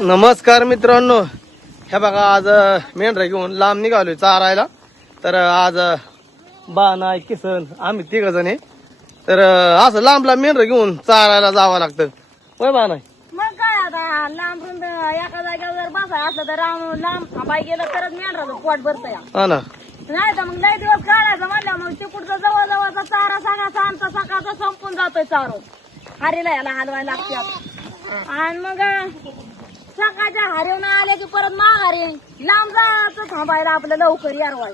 नमस्कार मित्रांनो, हे बघा आज मेंढरा घेऊन लांब निघालोय चारायला. तर आज बाना किसन आम्ही तिघ जण तर असं लांब लांब मेंढरा घेऊन चारायला जावं लागतं. होय बाना? मग काय आता लांबून एका जागेवर जर बसाय असलं तर लांब थांबाय गेलं तरच मेंढराचं पोट भरतं या. हा ना. नाही तर मग लय दिवस काढायचं म्हणलं मग तिकडचं जवळ जवळचा चारा सगळा आमचा सकाळचा संपून जातोय चारून. हारीला याला हलवायला लागतात आणि मग सकाळच्या हारीवून आले की परत माघारी लांब जायचं थांबायला आपलं लवकर यारवाय.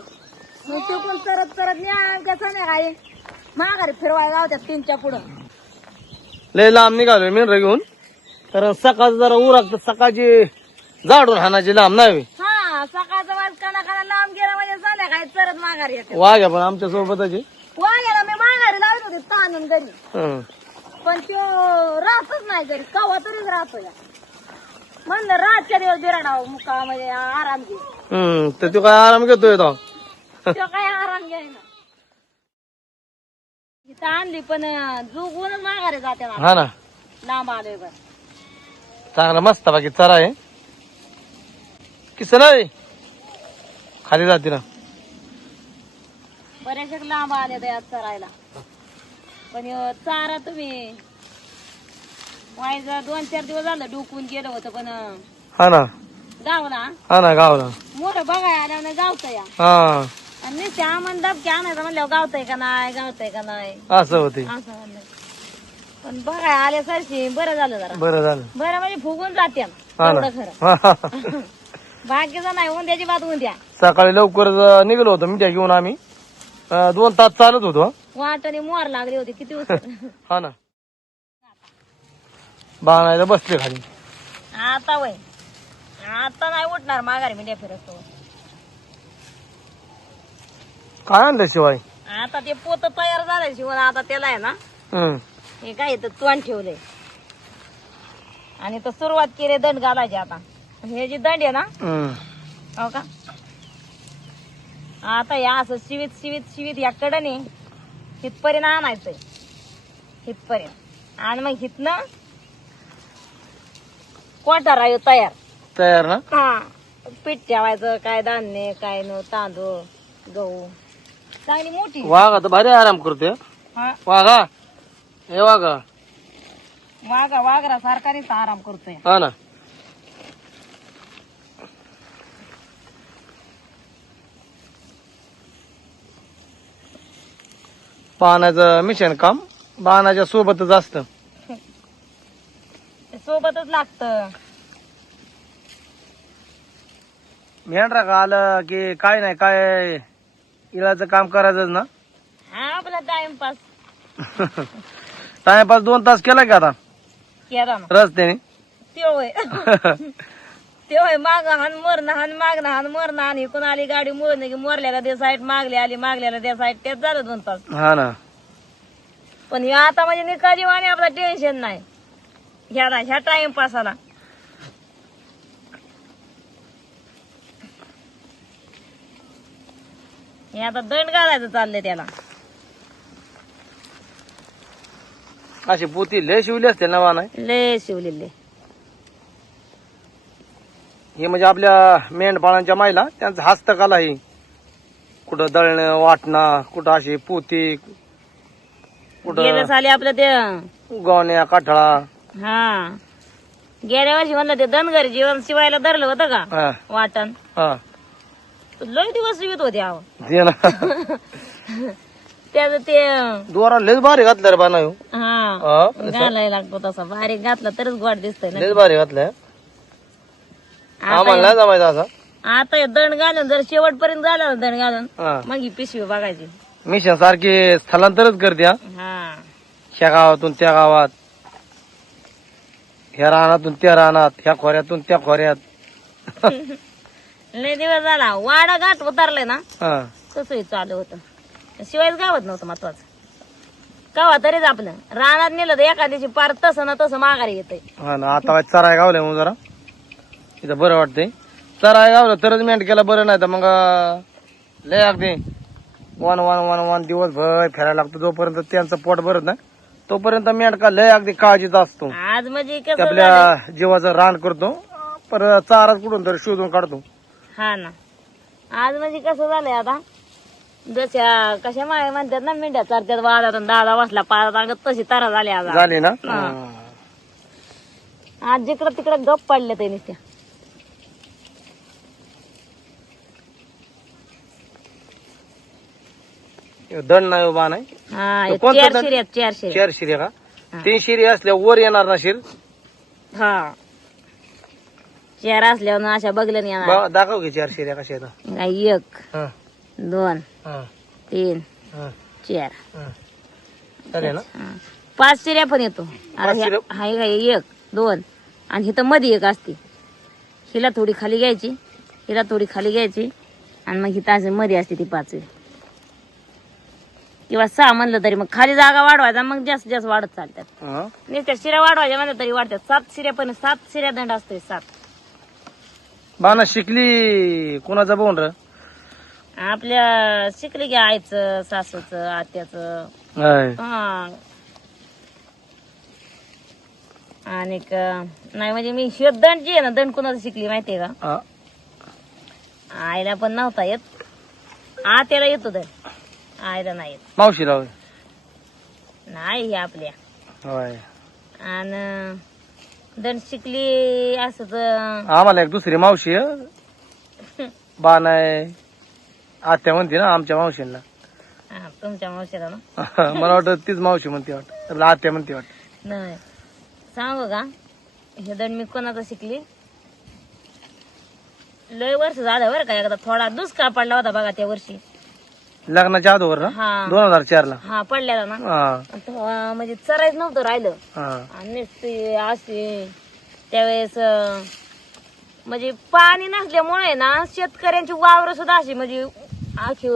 मग तिकडून तरत तरत न्या संध्याकाळी माघारी फिरवायला गावत्यात 3च्या पुढं. लय लांब निघालोय मेंढरा घेऊन. तर सकाळ जरा उरकत सकाळची जाडून हाणाची लांब नाही. हा सकाळचं वाज काना लांब गेला म्हणजे संध्याकाळी तरत माघारी येते. वाघ्या पण आमच्या सोबतच वाघ्याला मी माघारी लावत होते ताणून घरी, आहे. पण तो राहतच नाही घरी, कवा तरीच राहतो या. म्हणलं रातच्या दिवस बिराडाव मुका म्हणजे आराम घे. तर तू काय आराम घेतोय तो? तो काय आराम घ्यायना. इथं आणली पण जुगूनच माघारी जाते ना. हा ना. लांब आलोय बरं. चांगला मस्त बाकी चरा आहे. किसन आहे खाली जाते ना. बरेचसे लांब आले तर चरायला. पण चारा तुम्ही वायचा 2-4 दिवस झालं डुकून गेलं होतं पण हा ना. गावला हा ना गावला. मोठं बघाय आल्यावर गावतं या. हा आणि नुसते आम्हाला दबके आणायचं म्हणल्यावर गावतंय का नाही गावतंय का नाही असं होते. असं म्हणलं. पण बघाय आले सरशी बरं झालं जरा. बरं झालं. बरं म्हणजे फुगून जाते हा ना. एवढं खरं. बाकीचं नाही उद्याची बात उद्या. सकाळी लवकर निघलो होतो मिठ्या घेऊन आम्ही. 2 तास चालत होतो. वाटणी मोर लागली होती किती उशीर. हा ना. बाणायला बसले खाली. आता वय आता नाही उठणार माघारी मी फिरत. काय आणलं शिवाय? आता ते पोत तयार झालंय शिवाय आता त्याला आहे ना हे काय तर तोंड ठेवलंय आणि तर सुरुवात केली दंड घालायची. आता हे जी दंड आहे ना हो का आता या असं शिवीत या कडने हितपर्यंत आणायचंय हितपर्यंत आणि मग हितनं कोटा राहील तयार ना. हा पीठ ठेवायचं काय धान्य काय न तांदूळ गहू चांगली मोठी. वाघा तर भारी आराम करतोय. हा वाघा हे वाघा. वाघरा सारखा नुसता आराम करतोय. हा ना. पाण्याचं मिशन काम बाणाच्या सोबतच असतं. सोबतच लागतं. मेंढरा का आलं की काय नाही काय इलाचं काम करायचंच ना. हा आपला टाइमपास टाइमपास 2 तास केला की आता केला ना रस्त्याने. ते होय माग हान मरण हान इकून आली गाडी मोरणे की मोरल्याला दे साईड मागल्याला दे साईड तेच झालं 2 तास. हा ना. पण हे आता म्हणजे निकाली वाणी आपला टेन्शन नाही ह्या टाइमपासाला. हे आता दंड घालायचं चाललंय त्याला. अशी पोती लय शिवली असते ना बाणा. लय शिवलेले. हे म्हणजे आपल्या मेंढपाळांच्या माईला त्यांचं हस्तकला ही. कुठं दळणं वाटणं कुठं अशी पोती कुठं गेल्या साली आपलं ते उगवण्या काठळा. हा गेल्या वर्षी म्हणलं ते धनगर जीवन शिवायला धरलं होतं का हा वाटण. हा लय दिवस शिवित होते अहो. ते ना. त्याच ते दोरा लयच भारी घातलं रे बाणा. हा घालायला लागतो तसा बारीक घातला तरच गोड दिसतोय ना. लयच भारी घातलंय. आम्हाला नाही जमायचं असं. आता हे दंड घालून जर शेवटपर्यंत झालं ना दंड घालून हा. मग ही पिशवी बघायची. मिशन सारखी स्थलांतरच करते. हा ह्या गावातून त्या गावात, ह्या रानातून त्या रानात, ह्या खोऱ्यातून त्या खोऱ्यात. लय दिवस झाला वाडा घाट उतरलाय ना हा. तसंही चालू होतं. शिवायच गावात नव्हतं महत्वाचं. कवा तरीच आपलं रानात नेलं तर एका दिवशी पार तसं ना तसं माघारी येतंय. हा ना. आता चराय गावलंय मग जरा इथं बरं वाटतंय. चराय गावलं तरच मेंढ केला बरं, नाही तर मग लय अगदी वन दिवसभर फिरायला लागतो. जोपर्यंत त्यांचं पोट भरत नाही तोपर्यंत मेंढका लय अगदी काळजीचा असतो. आज म्हणजे कसं आपल्या जीवाचं रान करतो. पर चारा कुठून तर शोधून काढतो. हा ना. आज म्हणजे कसं झालंय आता, जशा कशा माय म्हणतात ना मेंढ्या चारत्यात वादात दादा बसला पायात अंगत तशी तारा झाली आज. झाली ना. आज जिकडं तिकडं गप पडल्या ते नुसत्या. दंड नाही उभा नाही. हा कोणतं चार दंड? शिर्या 4 शिर्या. 4 शिर्या का? 3 शिर्या असल्या वर येणार ना शिर. हा 4 असल्यावर अशा बघलं येणार. दाखव की 4 शिर्या कशा आहेत. नाही 1 हा, 2 हा, 3 हा, 4 हा. चालेल ना. 5 शिर्या पण येतो. पाच शिऱ्या? हाय काय 1 2 आणि इथं मध्ये 1 असते. हिला थोडी खाली घ्यायची, हिला थोडी खाली घ्यायची आणि मग हिथं असे मध्ये असते ती 5 किंवा 6 म्हणलं तरी मग खाली जागा वाढवायचा, मग जास्त जास्त वाढत चालतात. हा. नुसत्या शिऱ्या वाढवायच्या म्हणलं तरी वाढतात. 7 शिऱ्या पण 7 शिऱ्या दंड असतोय 7. बाना शिकली कोणाचा बोन र? आपल्या शिकली की आईचं, सासूचं, आत्याचं. हा आणि नाही म्हणजे मी शेत दंड जी आहे ना, दंड कोणाचं शिकली माहितीये का? आईला पण नव्हता येत, आत्याला येतो दंड, आईला नाही येत. मावशी राव. नाही हे आपल्या. होय. आणि दंड शिकली असंच. आम्हाला एक दुसरी मावशी बाण आहे. आत्या म्हणते ना आमच्या मावशींना. तुमच्या मावशीला ना. मला वाटतं तीच मावशी म्हणते वाटत, आत्या म्हणते वाटत. नाही सांगू का, हे दंड मी कोणाचं शिकली, लय वर्ष झालं बरं का. एकदा थोडा दुष्काळ पडला होता बघा त्या वर्षी, लग्नाच्या अगोदर ना. हा 2004 ला. हा पडलेला ना. हा, म्हणजे चरायच नव्हतं राहिलं. हा. आणि नुसती अशी त्यावेळेस म्हणजे पाणी नसल्यामुळे ना शेतकऱ्यांची वावर सुद्धा अशी म्हणजे आखी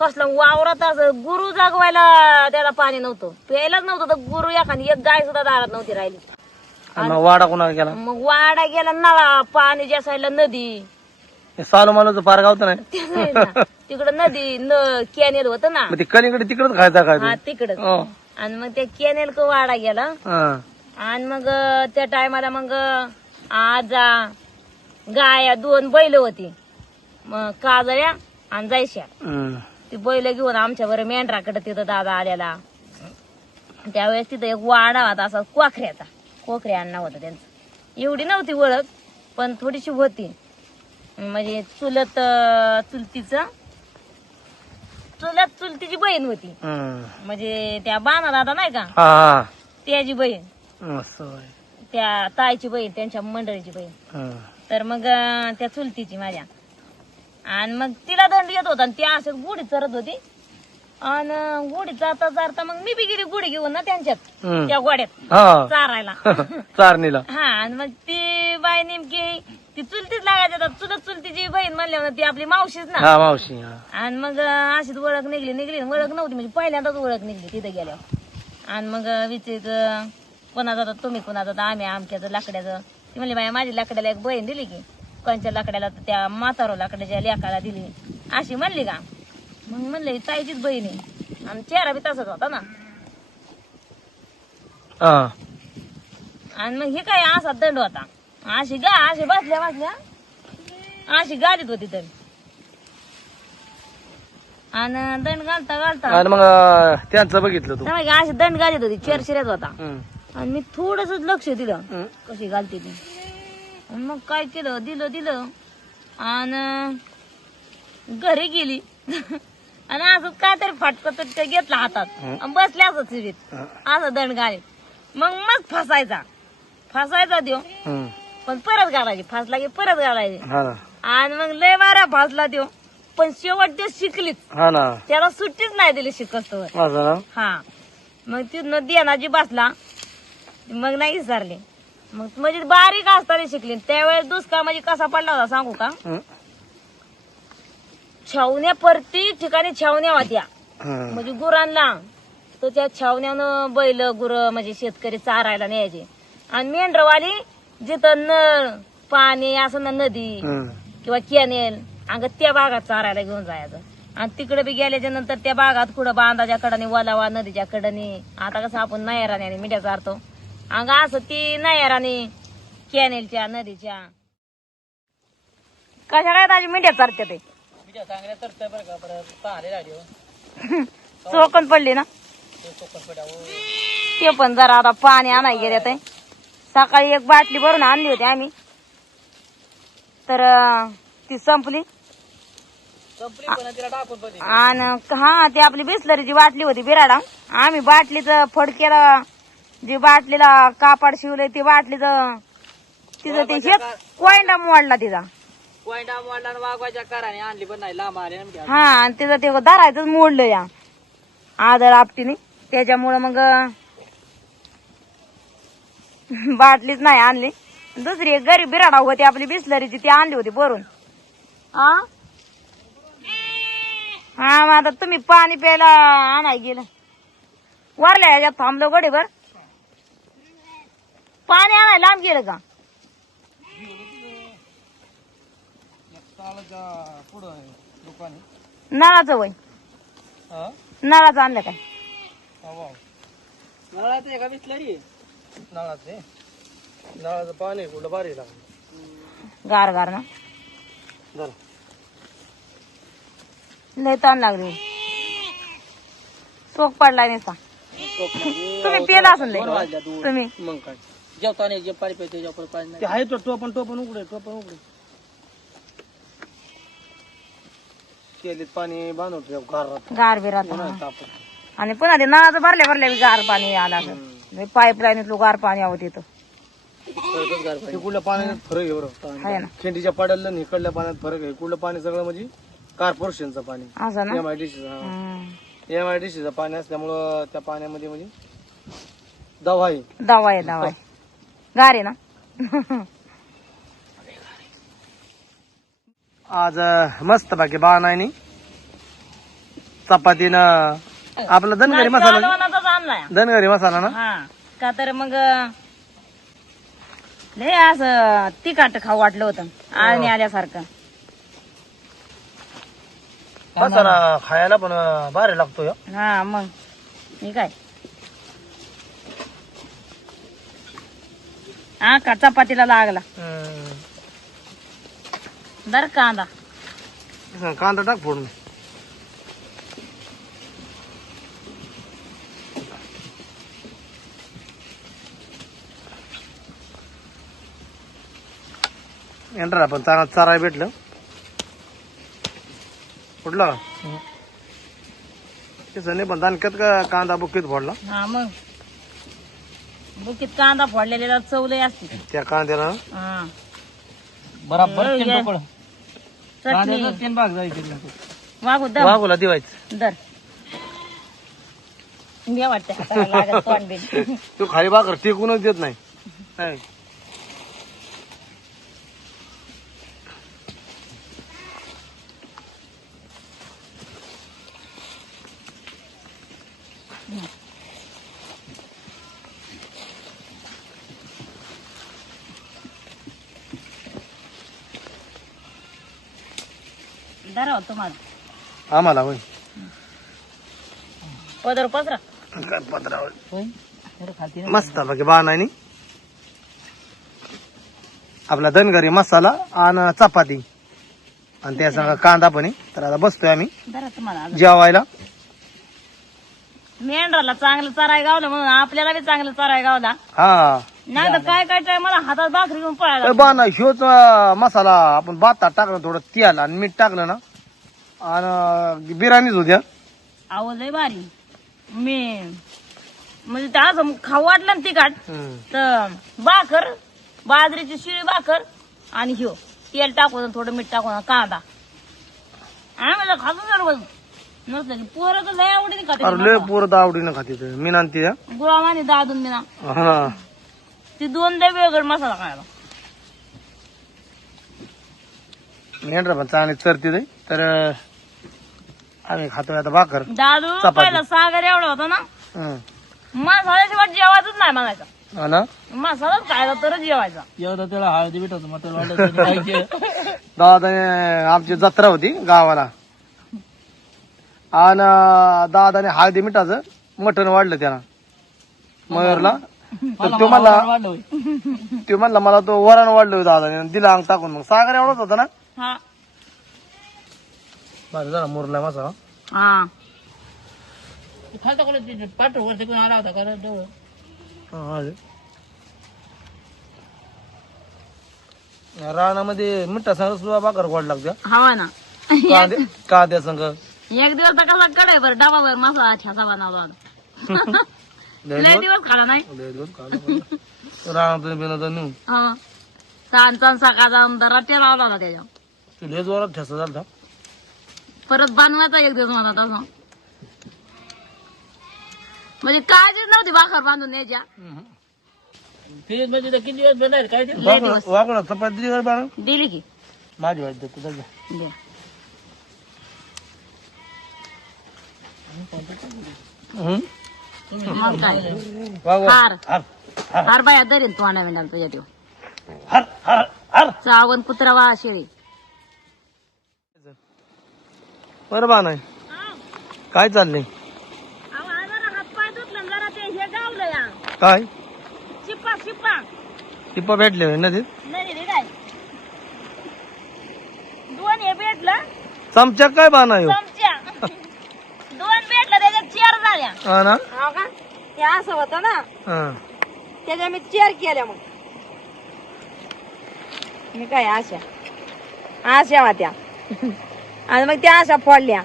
कसला वावरात असं गुरु जागवायला त्याला पाणी नव्हतं, प्यायलाच नव्हतं. तर गुरु एखादी एक गाय सुद्धा दारात नव्हती राहिली. आणि मग वाडा कोणाला गेला? मग वाडा गेला ना, पाणी ज्या साईडला नदी, सालू मालूचं पार गावतं नाही. त्या साईडला तिकडं नदी कॅनेल होतं ना. मग ते कलीकडे तिकडच खायचा हा काय? तिकडं. आणि मग त्या कॅनेल क वाडा गेला. आणि मग त्या टायमाला मग आजा गाया 2 बैल होती, मग काजळ्या आणि जायश्या. ती बैल घेऊन आमच्या बरं मेंढराकडे तिथं दादा आलेला. त्यावेळेस तिथं एक वाडा होता असा कोखऱ्याचा, कोखरे अण्णा होता त्यांचं. एवढी नव्हती ओळख पण थोडीशी होती. म्हणजे चुलतीची बहीण होती. म्हणजे त्या बाणा दादा नाही का, त्याची बहीण, त्या ताईची बहीण, त्यांच्या मंडळीची बहीण. तर मग त्या चुलतीची माझ्या. आणि मग तिला दंड येत होता आणि ती असं गुढी चरत होती. आणि गुढी चारता मग मी बी गेली गुढी घेऊन ना त्यांच्यात, त्या गोड्यात चारायला. चारणीला. हा आणि मग ती बाई नेमकी ती चुलतीच लागायची. चुलतीची बहीण म्हणल्यावर ती आपली मावशीच ना. मावशी. आणि मग अशीच ओळख निघली ओळख नव्हती म्हणजे पहिल्यांदाच ओळख निघली तिथे गेल्यावर. आणि मग विचार कोणाचा तर तुम्ही कोणाचा तर आम्ही आमच्याचं लाकड्याचं. ती म्हणली बाई माझी लाकड्याला एक बहीण दिली की, कोणच्या लाकड्याला त्या म्हातारो लाकड्याच्या लेकाला दिली अशी म्हणली का. मग म्हणले ताईचीच बहीण आहे. आणि चेहरा बी तसाच होता ना. आणि मग हे काय असा दंड होता. अशी बसल्या अशी गाडीत होती तरी. आणि दंड घालता आणि मग त्यांचं बघितलं तू? अशी दंड गाडीत होती, 4 शिऱ्यात होता. आणि मी थोडस लक्ष दिलं कशी घालते ती. आणि मग काय केलं, दिलं आणि घरी गेली. आणि असं काहीतरी फाटकत घेतला हातात आणि बसले असं चिरीत असं दंड घालीत. मग फसायचा देव पण परत घालायची, फासला की परत घालायची. आणि मग लय बारा फासला देव पण शेवट ते शिकलीच. त्याला सुट्टीच नाही दिली शिकस्तवर. हा मग तिथनं देनाजी बसला, मग नाही विसरले. मग म्हणजे बारीक असताना शिकली. त्यावेळेस दुष्काळ म्हणजे कसा पडला होता सांगू का. छावण्या प्रत्येक ठिकाणी छावण्या होत्या. म्हणजे गुरांना तर त्या छावण्यानं बैल गुर म्हणजे शेतकरी चारायला न्यायचे. आणि मेंढरवाली जिथं नळ पाणी असं ना नदी किंवा कॅनेल अंग त्या भागात चारायला घेऊन जायचं. आणि तिकडे बी गेल्याच्या नंतर त्या भागात कुठं बांधाच्या कडाने वलावा नदीच्या कडाने. आता कसं आपण नयराने मिठ्या चारतो अंग असं ती नयराने कॅनेलच्या नदीच्या कशा काय ताजी मिंड्या चालते ते चांगल्या तर बरं का परत चोकन पडली ना ते पण जरा आता पाणी आणाय गेले ते सकाळी एक बाटली भरून आणली होती आम्ही तर ती संपली आणि हा ती आपली बिस्लरीची बाटली होती बिराडा आम्ही बाटलीच फडकेला जी बाटलीला कापड शिवलंय ती बाटलीच तिचं ते शेत कोयंडा मोडला तिचा वाघवाच्या कराने आणली पण नाही लांब आले हा आणि तिचं ते धरायचंच मोडलं या आदर आपटीने त्याच्यामुळं मग बाटलीच नाही आणली दुसरी एक गरीब बिराडा होती आपली बिस्लरीची ती आणली होती भरून हा मग आता तुम्ही पाणी प्यायला आणाय गेलं वरल्या ह्याच्यात थांबलो गडीभर पाणी आणाय लांब गेलं का नळाचं वय नळाचं आणलं काय नळाचं आहे का बिस्लरी नळाचं नळाचं पाणी कुठं भारी लागलं गार गार ना लय ताण लागली चोख पडलाय नसता तुम्ही पेला असेल लय तुम्ही मग काय जेवताना जे पाणी प्यायचे जेवण पाणी नाही आहे तो टोपण उघडे केलीत पाणी बांधून ठेव गार बी राहत आणि पुन्हा ते नळाचं भरल्या गार पाणी आला पाईपलाईन गार पाणी आवत येतं कुठल्या पाण्यात फरक आहे बरोबर आहे ना खिंडीच्या पाड्याला आणि इकडल्या पाण्यात फरक आहे कुठलं पाणी सगळं म्हणजे कॉर्पोरेशनचं पाणी असं ना एमआयडीसीचं पाणी असल्यामुळं त्या पाण्यामध्ये म्हणजे दवा आहे दवा आहे गार आहे ना आज मस्त बाकी बाणायनी चपातीनं आपला धनगरी मसाला आणलाय धनगरी मसाला ना हा का तर मग लय असं तिखट खाऊ वाटलं होतं आळणी आल्यासारखं मसाला खायला पण भारी लागतो हा मग मी काय हा का चपातीला लागला दर कांदा कांदा टाक फोडून एंटर आपण चांगला चाराय भेटलं कुठला नाही पण दानक्यात का कांदा बुकीत फोडला हा मग बुकीत कांदा फोडलेला चवलय असते त्या कांद्याला हा बरोबर चटणी वाघूला दिवायचं दर घ्या वाटत तो खाली भाकर टेकूनच देत नाही धरा तुम्हाला आम्हाला होय पदर पदरा काय पत्रावर मस्त बाकी बाणायनी आपला धनगरी मसाला आणि चपाती आणि त्या संग कांदा पण आहे तर आता बसतोय आम्ही धरा तुम्हाला जेवायला मेंढराला चांगलं चराय गावलं म्हणून आपल्याला बी चांगलं चराय गावला हा नाही तर काय काय मला हातात भाकरी घेऊन पळायला बाणा ह्योच मसाला आपण भातात टाकलं थोडं तेल आणि मीठ टाकलं ना आणि बिर्याणीच होत्या आवड लय भारी मी म्हणजे ते असं खाऊ वाटलं ना तिखट तर भाकर बाजरीची शिळी भाकर आणि ह्यो तेल टाकून थोडं मीठ टाकून कांदा आम्हाला खातो सर्व नसलं की पोरं तर लय आवडीने अरे खाते लय पोरं आवडीनं खाते मी नांती गुळामाने दादून मी ना हा ती दोन लय वेगळ मसाला खायला मेंढरा पण चांगली चरते तर आम्ही खातोय आता भाकर दादू चपाती. पहिला सागर एवढा होता ना हं. मसाल्याची वाट जेवायचंच नाही म्हणायचा हा ना मसालाच खायला तरच जेवायचा एवढं त्याला हळदी भेटत मग दादा आमची जत्रा होती गावाला आणि दादाने हळदी मिठाचं मटण वाढलं त्याला मयूरला तर तो म्हणला मला तो वरण वाढलं दादाने दिला अंग टाकून मग सागर एवढाच होता ना हा भारी जरा मुरला मासा हा खालता कोण पाठ वरती कोण आला होता कारण जवळ हा आले. या रानामध्ये मिठा संग सुद्धा भाकर गोड लागते हवा ना कांद्या संग एक दिवस तर कसा कडाय बरं डबावर मसाला ठेचा बनवला होता. लय दिवस खाला नाही रानातून बिनातून नेऊन हो सांचा सकाळचा रट्टे लावला होता त्याच्यावर लय जोरात ठेसा झालता. परत बनवायचा एक दिवस मला तसं म्हणजे काळजीच नव्हती भाकर बांधून न्यायच्या. फ्रीज मध्ये तर किती दिवस बनायला काय ते लय दिवस वाकडा चपाती दिली का बाळा दिली की माझी वाटते तुझा दे. मग काय हार हार बाया दरीन तू आणा मिळाल तुझ्या ठेव चावण कुत्रा वा शेळी. बरं बा नाही काय चाललंय हातपाय धुतलं जरा ते हे गावलं या काय शिप्पा शिप्पा टिप्पा भेटले होय नदीत नाही रे काय दोन हे भेटलं चमच्या काय बा नाही चमच्या दोन भेटलं त्याच्यात चेअर झाल्या. हा ना हो का हे असं होतं ना हा त्याच्या मी चेअर केल्या मग मी काय अशा होत्या आणि मग त्या अशा फोडल्या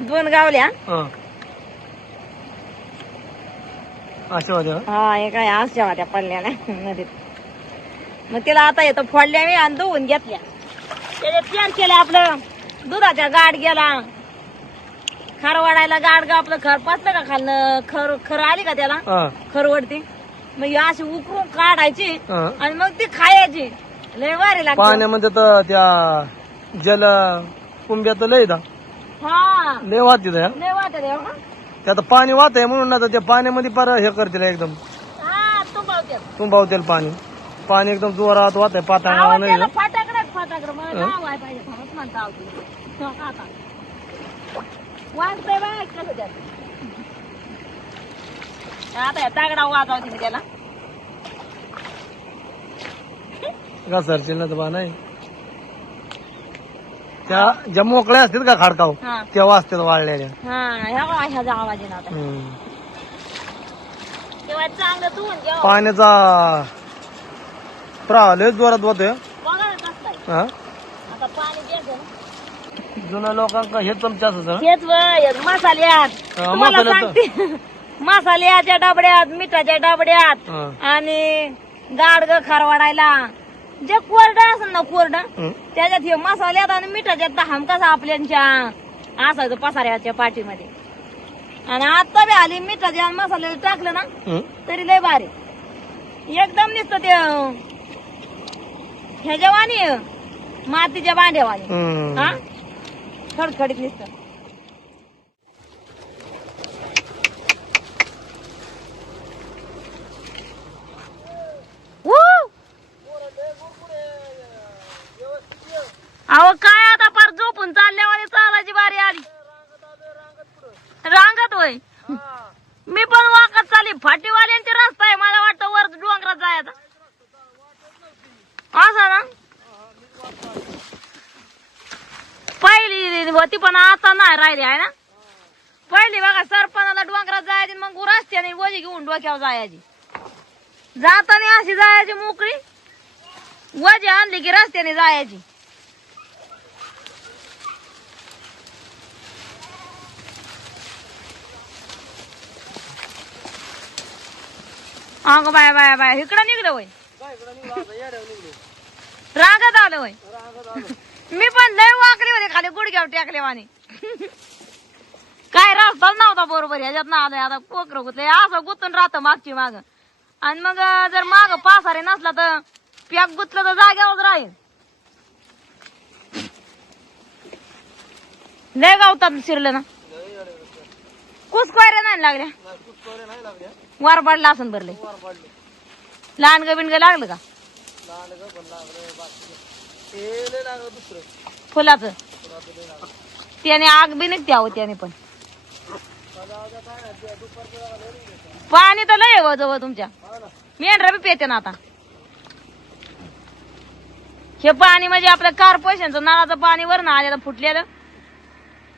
दोन गावल्या. हा अशा होत्या हा हे काय अशा होत्या पडल्या ना नदीत. मग तिला आता येतं फोडल्या मी आणि धुवून घेतल्या त्याच्यात चेअर केल्या. आपलं दुधाच्या गाठ गेला खर वाढायला गाड आपलं खर पाचलं का खाल्लं खर आली का त्याला हा खर वडती मग ही अशी उकरून काढायची हा. आणि मग ती खायची. लय भारी लागते. पाण्यामध्ये तर त्या जल कुंभ्यात लय दा हा लय वाहते त्या लय वाटत आहे हो. त्यात पाणी वाहत आहे म्हणून ना त्या पाण्यामध्ये पर हे करतील एकदम हा तुंबावत्यात. तुंबावतील पाणी पाणी एकदम जोरात वाहत आहे पाताळा नाही ना. फाटाकडे मला नाव आहे पाहिजे खरंच म्हणता आवडते आता वाजतंय बघ कसं त्यात आता या तागडा वाजवते मी त्याला घसरशील ना तर बा नाही त्या ज्या मोकळ्या असतील का खाडकाव हा त्या वाजतात वाळलेल्या हा ह्याचा आवाज आहे ना आता तेव्हा चांगलं धुवून घ्या पाण्याचा प्रवाह लय जोरात वाहतोय बघा कसं आहे हा आता पाणी द्यायचं ना. जुन्या लोकांका हे चमचा असं हेच वय मसाल्यात तुम्हाला सांगते मसाल्याच्या डबड्यात मिठाच्या डबड्यात आणि गाडग खारवाडायला जे कोरडं असेल ना कोरडं त्याच्यात हे मसाल्यात आणि मिठाच्यात हमकाच आपल्यांच्या असायचं पसाऱ्याच्या पाठीमध्ये. आणि आता बी आली मिठाच्या आणि मसाल्याला टाकलं ना तरी लय भारी एकदम नुसतं ते ह्याच्या वाणी मातीच्या भांड्यावाणी हा खडखडीत नुसतं. अहो काय आता पार झोपून चालल्यावानी चालायची बारी आली. रांगत होय मी पण वाकत चालली फाटीवाल्यांचे रस्ता आहे. मला वाटतं वर डोंगरात जायचा असं ना. पहिली होती पण आता नाही राहिली आहे ना. पहिली बघा सरपणाला डोंगरात जायची मग रस्त्याने वजी घेऊन डोक्यावर जायची. जाताना अशी जायची मोकळी वजी आणली की रस्त्याने जायची. अगं बाय बाय बाय इकडं निघलं होय रांगत आलं होय. मी पण लय वाकली होते खाली गुडघ्यावर टेकले वाणी काय रस्ता नव्हता बरोबर ह्याच्यात ना आलंय. आता कोकरं गुतलंय असं गुतून राहतं मागची माग आणि मग जर माग पासारे नसला तर पॅक गुतलं तर जाग्यावर राहील. लय गावतात शिरलं ना कुसकोऱ्या नाही लागल्या वार पडला असं भरले लहान ग बिनग लागलं का फुलाचं त्याने आग बी निघते आहो त्याने पण पाणी तर लय जवळ तुमच्या मेंढरा बी पेते ना आता हे पाणी म्हणजे आपलं कॉर्पोरेशनचं नळाचं पाणी वरनं आलेलं फुटलेलं.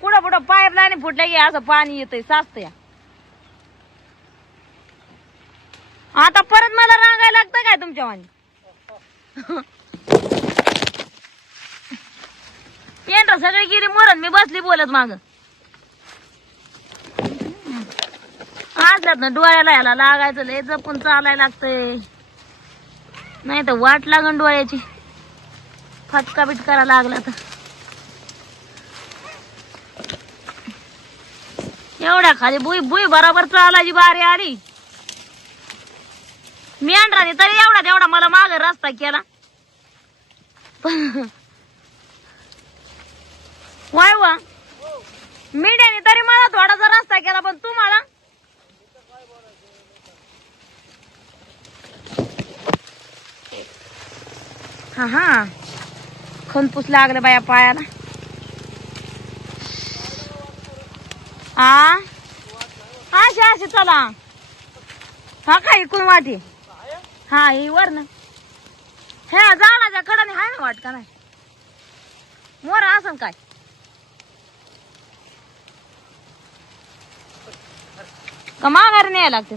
कुठं कुठं पाईप लाईन फुटल्या की असं पाणी येतंय साचतंय. आता परत मला रांगायला लागतं काय तुमच्या वाणी? पेंढर सगळी गेली मरण, मी बसली बोलत माग. आजलात ना डोळ्याला याला लागायचं, लय जपून चालायला लागतंय, नाही तर वाट लागन डोळ्याची. फटका बिटकारा लागला तर एवढ्या खाली बुई बुई बरोबर चालायची बारी आली. मेंढराने तरी एवढा तेवढा मला माग रस्ता केला. वाय वा मीडियाने तरी मला थोडासा रस्ता केला, पण तुम्हाला हा हा खनपूस लागलं बाया पायाला. अशी अशी चला. हा काय इकून वाटी, हा ही वर ना ह्या झाडाच्या कडाने हाय ना वाट का नाही मोर असं काय. का माघारी न्यायला लागते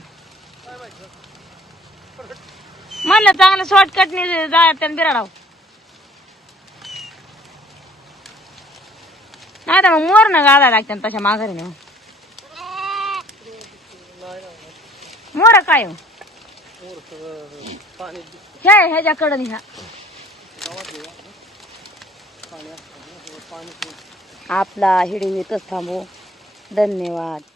म्हणलं, चांगलं शॉर्टकटने जायचं बिराडाव. नाही तर मग मोर न गाळायला लागते तशा माघारी नेऊन. मोर काय हो ह्याच्याकडं ह्या. आपला हिडीव इथंच थांबू. धन्यवाद.